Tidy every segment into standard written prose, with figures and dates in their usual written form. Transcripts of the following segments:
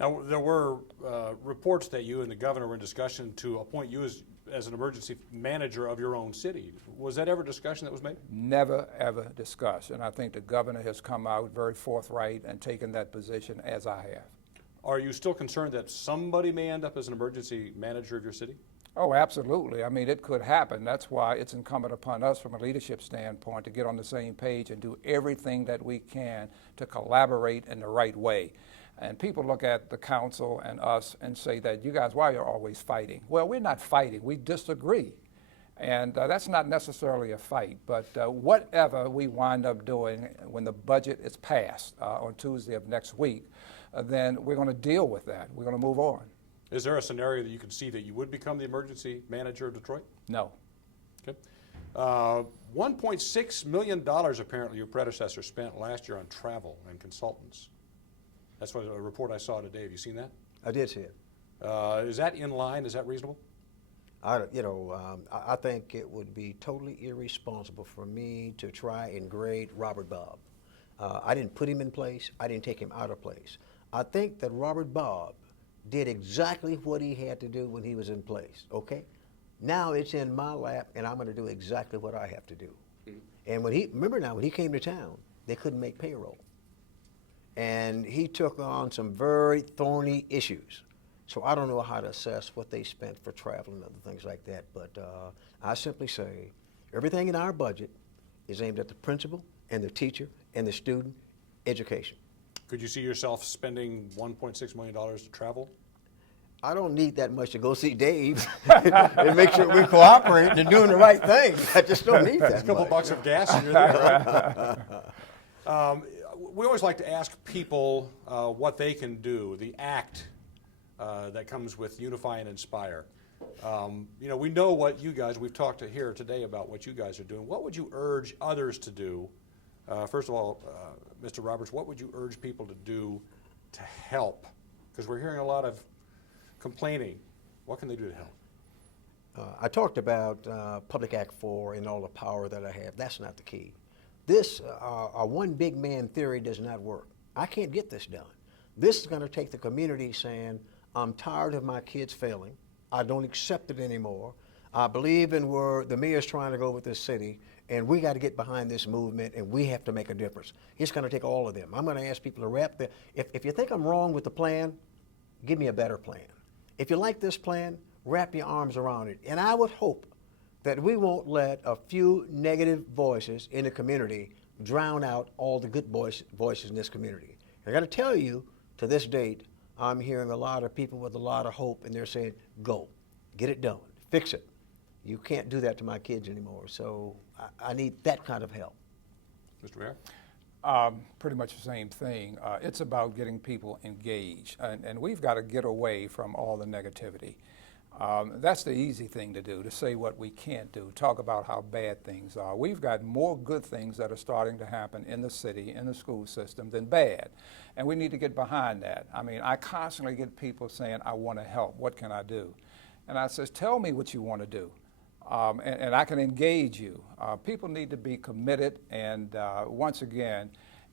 Now, there were reports that you and the governor were in discussion to appoint you as an emergency manager of your own city. Was that ever a discussion that was made? Never, ever discussed. And I think the governor has come out very forthright and taken that position as I have. Are you still concerned that somebody may end up as an emergency manager of your city? Oh, absolutely. I mean, it could happen. That's why it's incumbent upon us from a leadership standpoint to get on the same page and do everything that we can to collaborate in the right way. And people look at the council and us and say that, you guys, why are you always fighting? Well, we're not fighting. We disagree. And that's not necessarily a fight. But whatever we wind up doing when the budget is passed on Tuesday of next week, then we're going to deal with that. We're going to move on. Is there a scenario that you can see that you would become the emergency manager of Detroit? No. Okay. $1.6 million apparently your predecessor spent last year on travel and consultants. That's what a report I saw today. Have you seen that? I did see it. Is that in line? Is that reasonable? I think it would be totally irresponsible for me to try and grade Robert Bob. I didn't put him in place. I didn't take him out of place. I think that Robert Bob did exactly what he had to do when he was in place, okay? Now it's in my lap, and I'm going to do exactly what I have to do. Mm-hmm. And when he came to town, they couldn't make payroll. And he took on some very thorny issues. So I don't know how to assess what they spent for travel and other things like that, but I simply say everything in our budget is aimed at the principal and the teacher and the student education. Could you see yourself spending $1.6 million to travel? I don't need that much to go see Dave and make sure we're cooperating and doing the right thing. I just don't need that much. A couple bucks of gas and you're there, right? We always like to ask people what they can do, the act that comes with Unify and Inspire. We know what you guys, we've talked to here today about what you guys are doing. What would you urge others to do? First of all, Mr. Roberts, what would you urge people to do to help? Because we're hearing a lot of complaining. What can they do to help? I talked about Public Act 4 and all the power that I have. That's not the key. This one big man theory does not work. I can't get this done. This is going to take the community saying, I'm tired of my kids failing. I don't accept it anymore. I believe in where the mayor's trying to go with this city, and we got to get behind this movement, and we have to make a difference. It's going to take all of them. I'm going to ask people to wrap their, if you think I'm wrong with the plan, give me a better plan. If you like this plan, wrap your arms around it. And I would hope that we won't let a few negative voices in the community drown out all the good voices in this community. I got to tell you, to this date, I'm hearing a lot of people with a lot of hope, and they're saying, go, get it done, fix it. You can't do that to my kids anymore, so I need that kind of help. Mr. Mayor? Pretty much the same thing. It's about getting people engaged, and we've got to get away from all the negativity. That's the easy thing to do, to say what we can't do, talk about how bad things are. We've got more good things that are starting to happen in the city, in the school system, than bad, and we need to get behind that. I mean, I constantly get people saying, I want to help, what can I do? And I says, tell me what you want to do. And I can engage you. People need to be committed, and once again,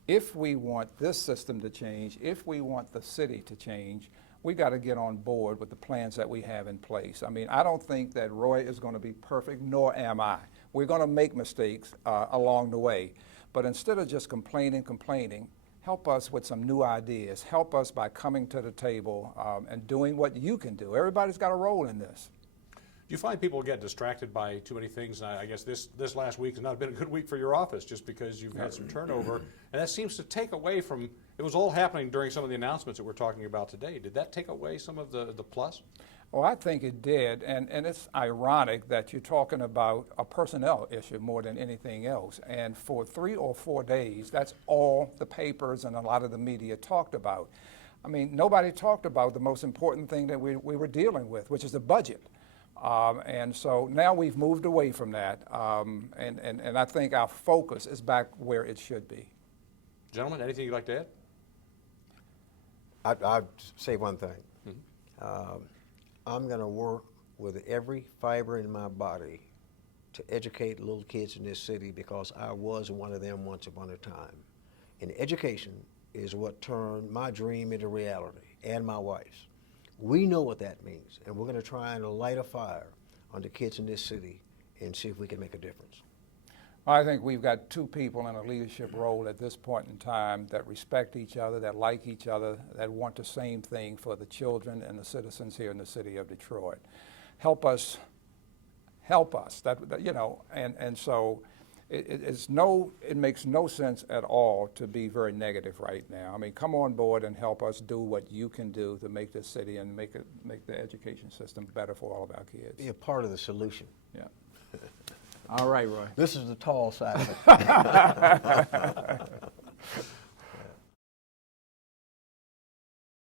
if we want this system to change, if we want the city to change, we got to get on board with the plans that we have in place. I mean, I don't think that Roy is going to be perfect, nor am I. We're going to make mistakes along the way, but instead of just complaining, help us with some new ideas. Help us by coming to the table and doing what you can do. Everybody's got a role in this. Do you find people get distracted by too many things? And I guess this last week has not been a good week for your office just because you've had some turnover. And that seems to take away from, it was all happening during some of the announcements that we're talking about today. Did that take away some of the plus? Well, I think it did. And it's ironic that you're talking about a personnel issue more than anything else. And for 3 or 4 days, that's all the papers and a lot of the media talked about. I mean, nobody talked about the most important thing that we were dealing with, which is the budget. And so now we've moved away from that, and I think our focus is back where it should be. Gentlemen, anything you'd like to add? I'd say one thing. Mm-hmm. I'm going to work with every fiber in my body to educate little kids in this city, because I was one of them once upon a time. And education is what turned my dream into reality. and my wife's. We know what that means, and we're going to try and light a fire on the kids in this city and see if we can make a difference. I think we've got two people in a leadership role at this point in time that respect each other, that like each other, that want the same thing for the children and the citizens here in the city of Detroit. Help us. That you know, and so it makes no sense at all to be very negative right now. I mean, come on board and help us do what you can do to make this city and make the education system better for all of our kids. Be a part of the solution. Yeah. All right, Roy. This is the tall side of it.